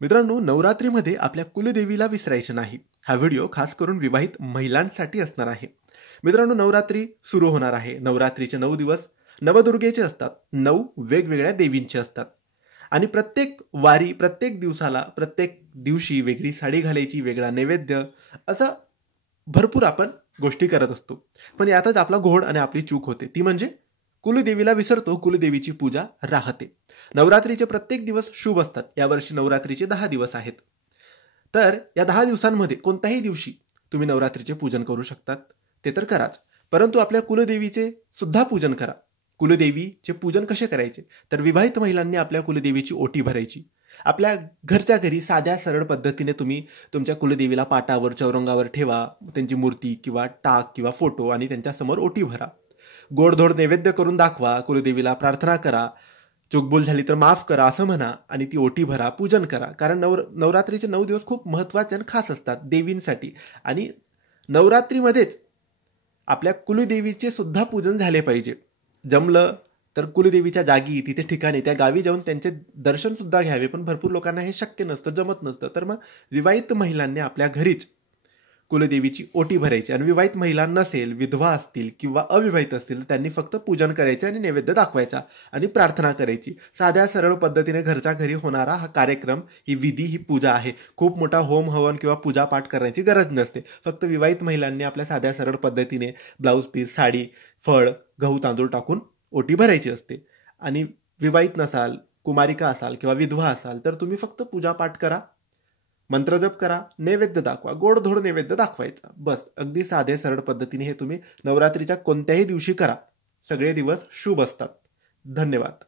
मित्रांनो, नवरात्रीमध्ये आपल्या कुलदेवीला विसरायचं नाही. हा व्हिडिओ खास करून विवाहित महिलांसाठी असणार आहे. मित्रांनो, नवरात्री सुरू होणार आहे. नवरात्रीचे 9 दिवस नवदुर्गेचे असतात. 9 वेगवेगळ्या देवींचे असतात. आणि प्रत्येक वारी, प्रत्येक दिवसाला, प्रत्येक दिवशी वेगळी साडी घालायची, वेगळा नैवेद्य, असं भरपूर आपण गोष्टी करत असतो. पण यातच आपला घोड आणि आपली चूक होते. ती म्हणजे कुलदेवीला विसरतो, कुलदेवीची पूजा राहते. नवरात्रीचे प्रत्येक दिवस शुभ असतात. यावर्षी नवरात्रीचे 10 दिवस आहेत. तर या 10 दिवसांमध्ये कोणत्याही दिवशी तुम्ही नवरात्रीचे पूजन करू शकतात. ते तर कराच. परंतु आपल्या कुलदेवीचे सुद्धा पूजन करा. कुलदेवीचे पूजन कसे करायचे? तर विवाहित महिलांनी आपल्या कुलदेवीची ओटी भरायची. आपल्या घरच्या घरी साध्या सरळ पद्धतीने तुम्ही तुमच्या कुलदेवीला पाटावर, चौरंगावर ठेवा. त्यांची मूर्ती किंवा टाक किंवा फोटो आणि त्यांच्यासमोर ओटी भरा. गोडधोड नैवेद्य करून दाखवा. कुलदेवीला प्रार्थना करा. चूकभूल झाली तर माफ करा असं म्हणा आणि ती ओटी भरा, पूजन करा. कारण नवरात्रीचे 9 दिवस खूप महत्त्वाचे आणि खास असतात देवींसाठी. आणि नवरात्रीमध्येच आपल्या कुलदेवीचे सुद्धा पूजन झाले पाहिजे. जमलं तर कुलदेवीच्या जागी, तिथे ठिकाणी, त्या गावी जाऊन त्यांचे दर्शन सुद्धा घ्यावे. पण भरपूर लोकांना हे शक्य नसतं, जमत नसतं. तर मग विवाहित महिलांनी आपल्या घरीच कुलदेवीची ओटी भरायची. आणि विवाहित महिला नसेल, विधवा असतील किंवा अविवाहित असतील, त्यांनी फक्त पूजन करायचे आणि नैवेद्य दाखवायचा आणि प्रार्थना करायची. साध्या सरळ पद्धतीने घरच्या घरी होणारा हा कार्यक्रम, ही विधी, ही पूजा आहे. खूप मोठा होम हवन किंवा पूजापाठ करण्याची गरज नसते. फक्त विवाहित महिलांनी आपल्या साध्या सरळ पद्धतीने ब्लाऊज पीस, साडी, फळ, गहू तांदूळ टाकून ओटी भरायची असते. आणि विवाहित नसाल, कुमारिका असाल किंवा विधवा असाल तर तुम्ही फक्त पूजापाठ करा, मंत्रजप करा, नैवेद्य दाखवा, गोडधोड नैवेद्य दाखवायचा. बस, अगदी साधे सरळ पद्धतीने हे तुम्ही नवरात्रीच्या कोणत्याही दिवशी करा. सगळे दिवस शुभ असतात. धन्यवाद.